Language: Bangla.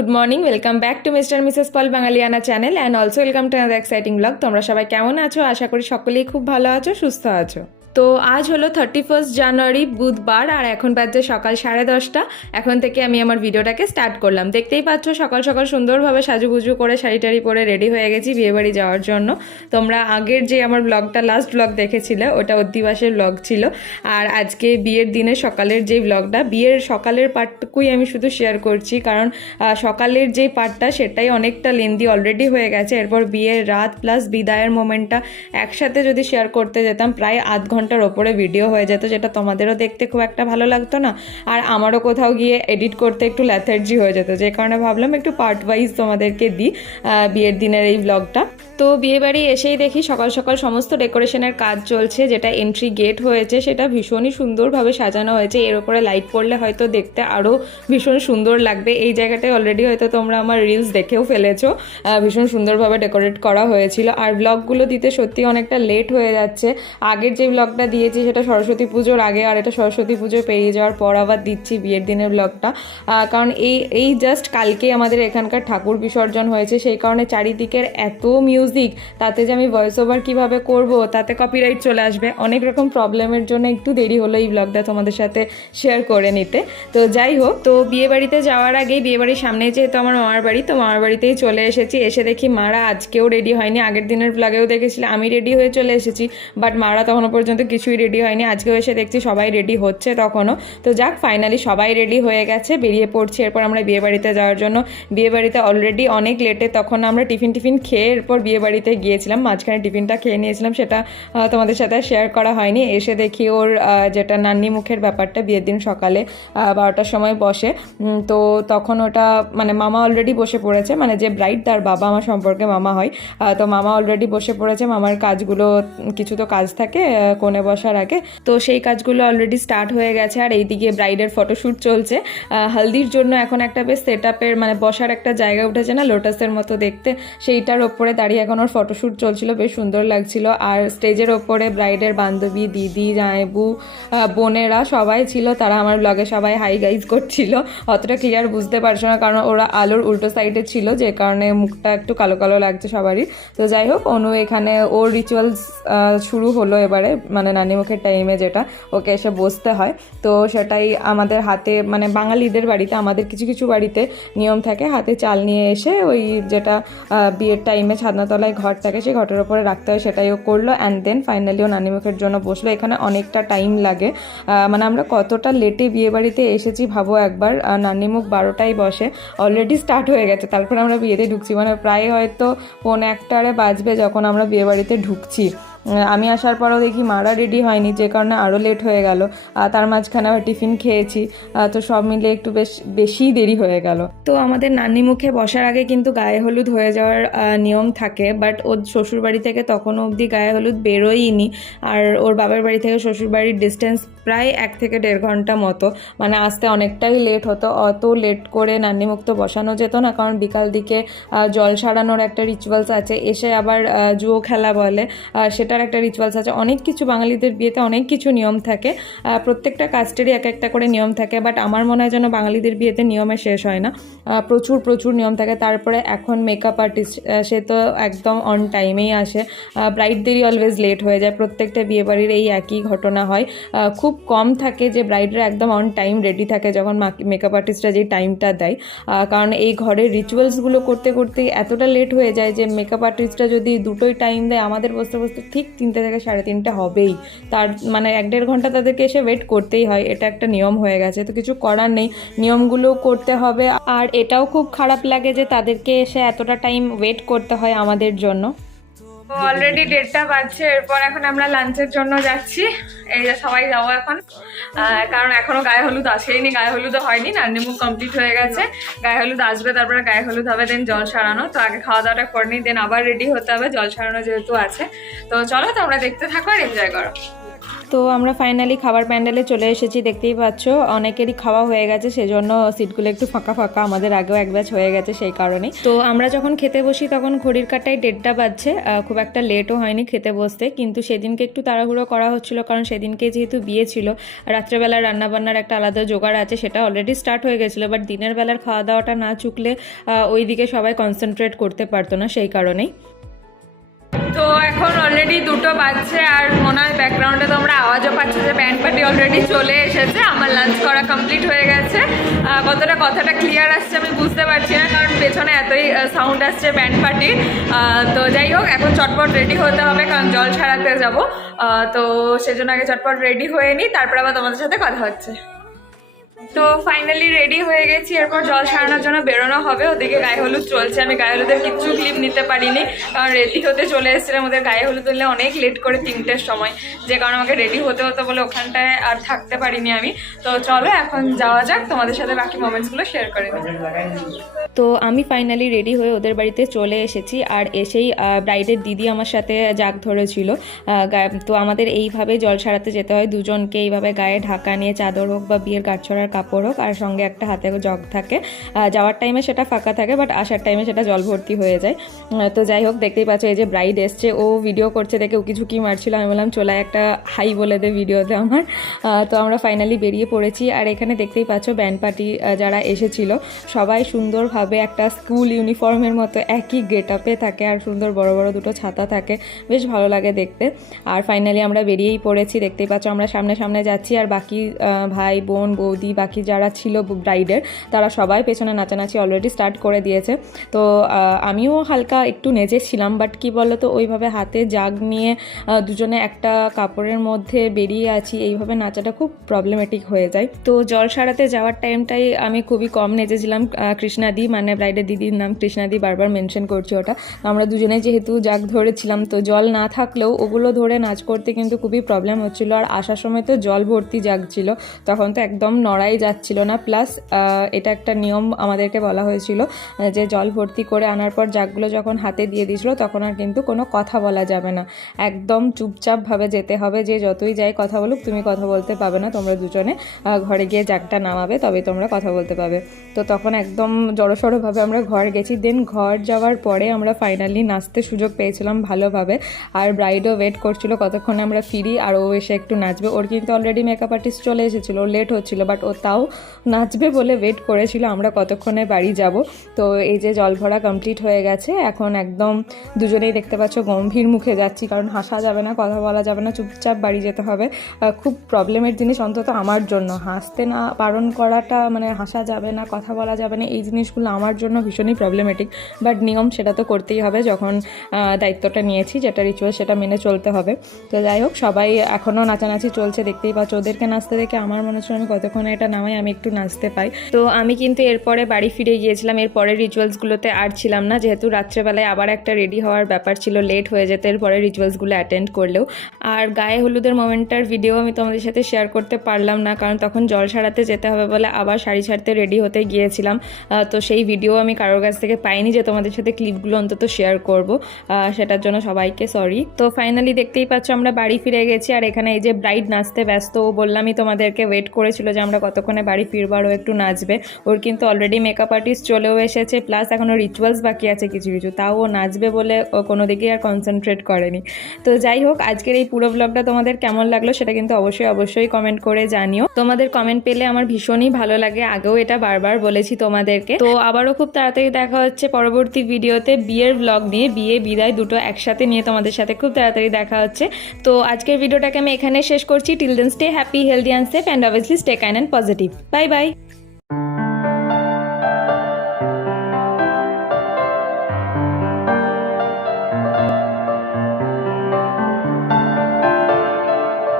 Good morning, welcome back to mister missus Pal Bangaliana channel and also welcome to another exciting blog. তোমরা সবাই কেমন আছো? আশা করি সকলেই খুব ভালো আছো, সুস্থ আছো। তো আজ হলো 31 জানুয়ারি বুধবার, আর এখন বাজছে সকাল 10:30। এখন থেকে আমি আমার ভিডিওটাকে স্টার্ট করলাম। দেখতেই পাচ্ছ সকাল সকাল সুন্দরভাবে সাজুগুজু করে শাড়ি টাড়ি পরে রেডি হয়ে গেছি বিয়েবাড়ি যাওয়ার জন্য। তোমরা আগের যে আমার ব্লগটা লাস্ট ব্লগ দেখেছিলে ওটা অধিবাসের ব্লগ ছিল, আর আজকে বিয়ের দিনের সকালের যে ব্লগটা, বিয়ের সকালের পার্টটুকুই আমি শুধু শেয়ার করছি, কারণ সকালের যে পার্টটা সেটাই অনেকটা লেন্দি অলরেডি হয়ে গেছে। এরপর বিয়ের রাত প্লাস বিদায়ের মোমেন্টটা একসাথে যদি শেয়ার করতে যেতাম প্রায় আধ ঘন্টার ওপরে ভিডিও হয়ে যেত, যেটা তোমাদেরও দেখতে খুব একটা ভালো লাগতো না, আর আমারও কোথাও গিয়ে এডিট করতে একটু ল্যাথার্জি হয়ে যেত, যে কারণে ভাবলাম একটু পার্ট ওয়াইজ তোমাদেরকে দিই বিয়ের দিনের এই ব্লগটা। তো বিয়েবাড়ি এসেই দেখি সকাল সকাল সমস্ত ডেকোরেশনের কাজ চলছে। যেটা এন্ট্রি গেট হয়েছে সেটা ভীষণই সুন্দরভাবে সাজানো হয়েছে, এর উপরে লাইট পড়লে হয়তো দেখতে আরও ভীষণ সুন্দর লাগবে। এই জায়গাটায় অলরেডি হয়তো তোমরা আমার রিলস দেখেও ফেলেছো, ভীষণ সুন্দরভাবে ডেকোরেট করা হয়েছিল। আর ব্লগগুলো দিতে সত্যি অনেকটা লেট হয়ে যাচ্ছে। আগের যে ব্লগটা দিয়েছি সেটা সরস্বতী পুজোর আগে, আর এটা সরস্বতী পুজো পেরিয়ে যাওয়ার পর আবার দিচ্ছি বিয়ের দিনের ব্লগটা, কারণ এই জাস্ট কালকে আমাদের এখানকার ঠাকুর বিসর্জন হয়েছে, সেই কারণে চারিদিকের এত মিউজিক, তাতে যে আমি ভয়েস ওভার কীভাবে করবো, তাতে কপিরাইট চলে আসবে, অনেক রকম প্রবলেমের জন্য একটু দেরি হলো এই ব্লগটা তোমাদের সাথে শেয়ার করে নিতে। তো যাই হোক, তো বিয়েবাড়িতে যাওয়ার আগেই, বিয়েবাড়ির সামনে যেহেতু আমার মামার বাড়ি, তো মামার বাড়িতেই চলে এসেছি। এসে দেখি মারা আজকেও রেডি হয়নি। আগের দিনের ব্লগেও দেখেছিলাম আমি রেডি হয়ে চলে এসেছি, বাট মারা তখনও পর্যন্ত কিছুই রেডি হয়নি। আজকেও এসে দেখছি সবাই রেডি হচ্ছে তখনও। তো যাক, ফাইনালি সবাই রেডি হয়ে গেছে, বেরিয়ে পড়ছি এরপর আমরা বিয়েবাড়িতে যাওয়ার জন্য। বিয়েবাড়িতে অলরেডি অনেক লেটে, তখন আমরা টিফিন খেয়ে এরপর বিয়েবাড়িতে গিয়েছিলাম। মাঝখানে টিফিনটা খেয়ে নিয়েছিলাম, সেটা তোমাদের সাথে শেয়ার করা হয়নি। এসে দেখি ওর যেটা নান্নি মুখের ব্যাপারটা বিয়ের দিন সকালে 12টার সময় বসে, তো তখন ওটা মানে মামা অলরেডি বসে পড়েছে, মানে যে ব্রাইড তার বাবা আমার সম্পর্কে মামা হয়, তো মামা অলরেডি বসে পড়েছে। মামার কাজগুলো, কিছু তো কাজ থাকে কোণে বসার আগে, তো সেই কাজগুলো অলরেডি স্টার্ট হয়ে গেছে। আর এইদিকে ব্রাইডের ফটোশ্যুট চলছে হলদির জন্য। এখন একটা বেশ সেট আপের মানে বসার একটা জায়গা উঠেছে না, লোটাসের মতো দেখতে, সেইটার ওপরে দাঁড়িয়ে এখন ওর ফটোশ্যুট চলছিল, বেশ সুন্দর লাগছিল। আর স্টেজের ওপরে ব্রাইডের বান্ধবী, দিদি, জামাইবু, বোনেরা সবাই ছিল, তারা আমার ব্লগে সবাই হাই গাইজ করছিল। অতটা ক্লিয়ার বুঝতে পারছো না, কারণ ওরা আলোর উল্টো সাইডে ছিল, যে কারণে মুখটা একটু কালো কালো লাগছে সবারই। তো যাই হোক, অনু এখানে ওর রিচুয়ালস শুরু হলো এবারে, মানে নানি মুখের টাইমে যেটা ওকে এসে বসতে হয়, তো সেটাই আমাদের হাতে, মানে বাঙালিদের বাড়িতে, আমাদের কিছু কিছু বাড়িতে নিয়ম থাকে, হাতে চাল নিয়ে এসে ওই যেটা বিয়ের টাইমে ছাদনাতলায় ঘর থাকে সেই ঘরের ওপরে রাখতে হয়, সেটাই ও করলো। অ্যান্ড দেন ফাইনালি ও নানি মুখের জন্য বসলো। এখানে অনেকটা টাইম লাগে, মানে আমরা কতটা লেটে বিয়ে বাড়িতে এসেছি ভাবো একবার। নানি মুখ 12টায় বসে, অলরেডি স্টার্ট হয়ে গেছে, তারপরে আমরা বিয়েতে ঢুকছি, মানে প্রায় হয়তো 1:45 বাজবে যখন আমরা বিয়ে বাড়িতে ঢুকছি। আমি আসার পরও দেখি মারা রেডি হয়নি, যে কারণে আরও লেট হয়ে গেল। তার মাঝখানে আবার টিফিন খেয়েছি, তো সব মিলে একটু বেশি দেরি হয়ে গেল। তো আমাদের নানি মুখে বসার আগে কিন্তু গায়ে হলুদ হয়ে যাওয়ার নিয়ম থাকে, বাট ওর শ্বশুর বাড়ি থেকে তখনও অবধি গায়ে হলুদ বেরোয়নি। আর ওর বাবার বাড়ি থেকে শ্বশুর বাড়ির ডিস্টেন্স প্রায় 1 থেকে 1.5 ঘন্টা মতো, মানে আসতে অনেকটাই লেট হতো। অত লেট করে নানি মুখ তো বসানো যেত না, কারণ বিকাল দিকে জল সারানোর একটা রিচুয়ালস আছে, এসে আবার জুয়ো খেলা বলে, সেটা সেটার একটা রিচুয়ালস আছে। অনেক কিছু বাঙালিদের বিয়েতে অনেক কিছু নিয়ম থাকে, প্রত্যেকটা কাস্টেরই এক একটা করে নিয়ম থাকে, বাট আমার মনে হয় যেন বাঙালিদের বিয়েতে নিয়মে শেষ হয় না, প্রচুর প্রচুর নিয়ম থাকে। তারপরে এখন মেকআপ আর্টিস্ট, সে তো একদম অন টাইমেই আসে, ব্রাইডদেরই অলওয়েজ লেট হয়ে যায়। প্রত্যেকটা বিয়েবাড়ির এই একই ঘটনা হয়, খুব কম থাকে যে ব্রাইডরা একদম অন টাইম রেডি থাকে যখন মেকআপ আর্টিস্টরা যেই টাইমটা দেয়, কারণ এই ঘরের রিচুয়ালসগুলো করতে করতে এতটা লেট হয়ে যায় যে মেকআপ আর্টিস্টরা যদি দুটোই টাইম দেয়, আমাদের বসতে বসতে ঠিক 3টে থেকে 3:30 হবেই। তার মানে 1-1.5 ঘন্টা তাদেরকে এসে ওয়েট করতেই হয়, এটা একটা নিয়ম হয়ে গেছে, তো কিছু করার নেই, নিয়মগুলো করতে হবে। আর এটাও খুব খারাপ লাগে যে তাদেরকে এসে এতটা টাইম ওয়েট করতে হয় আমাদের জন্য। অলরেডি 1:30 বাজছে, এরপর এখন আমরা লাঞ্চের জন্য যাচ্ছি। এই যে সবাই যাবো এখন, কারণ এখনো গায়ে হলুদ আসেইনি, গায়ে হলুদও হয়নি, নান্নিমুখ কমপ্লিট হয়ে গেছে, গায়ে হলুদ আসবে, তারপরে গায়ে হলুদ হবে, দেন জল সারানো। তো আগে খাওয়া দাওয়াটা করে নিই, দেন আবার রেডি হতে হবে, জল সারানো যেহেতু আছে। তো চলো তোমরা দেখতে থাকো আর এনজয় করো। তো আমরা ফাইনালি খাবার প্যান্ডেলে চলে এসেছি, দেখতেই পাচ্ছ অনেকেরই খাওয়া হয়ে গেছে, সেজন্য সিটগুলো একটু ফাঁকা ফাঁকা, আমাদের আগেও এক ব্যাচ হয়ে গেছে সেই কারণেই। তো আমরা যখন খেতে বসি তখন ঘড়ির কাঁটায় 1:30 বাজছে, খুব একটা লেটও হয়নি খেতে বসতে, কিন্তু সেদিনকে একটু তাড়াহুড়ো করা হচ্ছিল, কারণ সেদিনকে যেহেতু বিয়ে ছিল, রাত্রেবেলা রান্নাবান্নার একটা আলাদা জোগাড় আছে, সেটা অলরেডি স্টার্ট হয়ে গেছিলো, বাট দিনের বেলার খাওয়া দাওয়াটা না চুকলে ওই দিকে সবাই কনসেন্ট্রেট করতে পারতো না, সেই কারণেই। তো এখন অলরেডি 2টো বাজছে, আর মনে হয় ব্যাকগ্রাউন্ডে তোমরা আওয়াজও পাচ্ছ যে ব্যান্ড পার্টি অলরেডি চলে এসেছে। আমার লাঞ্চ করা কমপ্লিট হয়ে গেছে, কতটা কথাটা ক্লিয়ার আসছে আমি বুঝতে পারছি না, কারণ পেছনে এতই সাউন্ড আসছে ব্যান্ড পার্টির। তো যাই হোক, এখন চটপট রেডি হতে হবে, কারণ জল ছাড়াতে যাব, তো সেজন্য আগে চটপট রেডি হয়ে নিই, তারপর আবার তোমাদের সাথে কথা হচ্ছে। তো ফাইনালি রেডি হয়ে গেছি, এরপর জল সারানোর জন্য বেরোনো হবে। ওদিকে গায়ে হলুদ চলছে, আমি গায়ে হলুদের কিচ্ছু ক্লিপ নিতে পারিনি, কারণ রেডি হতে চলে এসেছিলাম। ওদের গায়ে হলুদ হলে অনেক লেট করে 3টের সময়, যে কারণে আমাকে রেডি হতে হতে বলে ওখানটায় আর থাকতে পারিনি আমি। তো চলো এখন যাওয়া যাক, তোমাদের সাথে বাকি মোমেন্টসগুলো শেয়ার করে নিই। তো আমি ফাইনালি রেডি হয়ে ওদের বাড়িতে চলে এসেছি, আর এসেই ব্রাইডের দিদি আমার সাথে জাগ ধরেছিল। তো আমাদের এইভাবে জল ছাড়াতে যেতে হয়, দুজনকে এইভাবে গায়ে ঢাকা নিয়ে, চাদর হোক বা বিয়ের কাঠছড়ার কাপড় হোক, আর সঙ্গে একটা হাতে জগ থাকে। যাওয়ার টাইমে সেটা ফাঁকা থাকে, বাট আসার টাইমে সেটা জল ভর্তি হয়ে যায়। তো যাই হোক, দেখতেই পাচ্ছ এই যে ব্রাইড এসছে, ও ভিডিও করছে দেখে ও কিছু কি মারছিল, আমি বললাম চলে একটা হাই বলে দে ভিডিওতে আমার। তো আমরা ফাইনালি বেরিয়ে পড়েছি, আর এখানে দেখতেই পাচ্ছ ব্যান্ড পার্টি যারা এসেছিল সবাই সুন্দরভাবে একটা স্কুল ইউনিফর্মের মতো একই গেট আপে থাকে, আর সুন্দর বড় বড় দুটো ছাতা থাকে, বেশ ভালো লাগে দেখতে। আর ফাইনালি আমরা বেরিয়েই পড়েছি, দেখতেই পাচ্ছ আমরা সামনে সামনে যাচ্ছি, আর বাকি ভাই বোন বৌদি বাকি যারা ছিল ব্রাইডের, তারা সবাই পেছনে নাচানাচি অলরেডি স্টার্ট করে দিয়েছে। তো আমিও হালকা একটু নেচেছিলাম, বাট কি বলো তো, ওইভাবে হাতে জাগ নিয়ে দুজনে একটা কাপড়ের মধ্যে বেরিয়ে আছি, এইভাবে নাচাটা খুব প্রবলেমেটিক হয়ে যায়। তো জল সারাতে যাওয়ার টাইমটাই আমি খুবই কম নেচেছিলাম। কৃষ্ণাদি, মানে ব্রাইডের দিদির নাম কৃষ্ণাদি, বারবার মেনশন করছি ওটা। আমরা দুজনে যেহেতু জাগ ধরেছিলাম, তো জল না থাকলেও ওগুলো ধরে নাচ করতে কিন্তু খুবই প্রবলেম হচ্ছিলো। আর আসার সময় তো জল ভর্তি জাগ ছিল, তখন তো একদম নড়াই যাচ্ছিল না। প্লাস এটা একটা নিয়ম আমাদেরকে বলা হয়েছিল যে জল ভর্তি করে আনার পর জাগগুলো যখন হাতে দিয়ে দিয়েছিল, তখন আর কিন্তু কোনো কথা বলা যাবে না, একদম চুপচাপভাবে যেতে হবে, যে যতই যাই কথা বলুক তুমি কথা বলতে পাবে না, তোমরা দুজনে ঘরে গিয়ে জাগটা নামাবে তবে তোমরা কথা বলতে পাবে। তো তখন একদম জড়সড়ভাবে আমরা ঘর গেছি। দেন ঘর যাওয়ার পরে আমরা ফাইনালি নাচতে সুযোগ পেয়েছিলাম ভালোভাবে, আর ব্রাইডও ওয়েট করছিল কতক্ষণে আমরা ফিরি আর ও এসে একটু নাচবে। ওর কিন্তু অলরেডি মেকআপ আর্টিস্ট চলে এসেছিলো, ওর লেট হচ্ছিলো, বাট ও তাও নাচবে বলে ওয়েট করেছিল আমরা কতক্ষণে বাড়ি যাব। তো এই যে জল ভরা কমপ্লিট হয়ে গেছে, এখন একদম দুজনেই দেখতে পাচ্ছ গম্ভীর মুখে যাচ্ছি, কারণ হাসা যাবে না, কথা বলা যাবে না, চুপচাপ বাড়ি যেতে হবে। খুব প্রবলেমের জিনিস অন্তত আমার জন্য, হাসতে না বারণ করাটা, মানে হাসা যাবে না, কথা বলা যাবে না, এই জিনিসগুলো আমার জন্য ভীষণই প্রবলেমেটিক, বাট নিয়ম সেটা তো করতেই হবে, যখন দায়িত্বটা নিয়েছি, যেটা রিচুয়াল সেটা মেনে চলতে হবে। তো যাই হোক, সবাই এখনও নাচানাচি চলছে, দেখতেই পাচ্ছ। ওদেরকে নাচতে দেখে আমার মনে হচ্ছে আমি কতক্ষণে এটা নামাই আমি একটু নাচতে পাই। তো আমি কিন্তু এরপরে বাড়ি ফিরে গিয়েছিলাম, এরপরে রিচুয়ালসগুলোতে আর ছিলাম না, যেহেতু রাত্রেবেলায় আবার একটা রেডি হওয়ার ব্যাপার ছিল, লেট হয়ে যেত এরপরে রিচুয়ালসগুলো অ্যাটেন্ড করলেও। আর গায়ে হলুদের মোমেন্টটার ভিডিও আমি তোমাদের সাথে শেয়ার করতে পারলাম না, কারণ তখন জল ছাড়াতে যেতে হবে বলে আবার শাড়ি ছাড়তে রেডি হতে গিয়েছিলাম। তো সেই ভিডিও আমি কারোর কাছ থেকে পাইনি যে তোমাদের সাথে ক্লিপগুলো অন্তত শেয়ার করব, সেটার জন্য সবাইকে সরি। তো ফাইনালি দেখতেই পাচ্ছ আমরা বাড়ি ফিরে গেছি, আর এখানে এই যে ব্রাইড নাচতে ব্যস্ত, ও বললামই তোমাদেরকে ওয়েট করেছিল যে আমরা কতক্ষণ যতক্ষণে বাড়ি ফিরবার ও একটু নাচবে। ওর কিন্তু অলরেডি মেকআপ আর্টিস্ট চলেও এসেছে, প্লাস এখনও রিচুয়ালস বাকি আছে কিছু কিছু, তাও ও নাচবে বলে ও কোনো দিকেই আর কনসেন্ট্রেট করেনি। তো যাই হোক, আজকের এই পুরো ব্লগটা তোমাদের কেমন লাগলো সেটা কিন্তু অবশ্যই কমেন্ট করে জানিও। তোমাদের কমেন্ট পেলে আমার ভীষণই ভালো লাগে, আগেও এটা বারবার বলেছি তোমাদেরকে। তো আবারও খুব তাড়াতাড়ি দেখা হচ্ছে পরবর্তী ভিডিওতে বিয়ের ব্লগ নিয়ে, বিয়ে বিদায় দুটো একসাথে নিয়ে তোমাদের সাথে খুব তাড়াতাড়ি দেখা হচ্ছে। তো আজকের ভিডিওটাকে আমি এখানে শেষ করছি। Till then stay happy, healthy and safe, and obviously stay kind and positive. Bye by.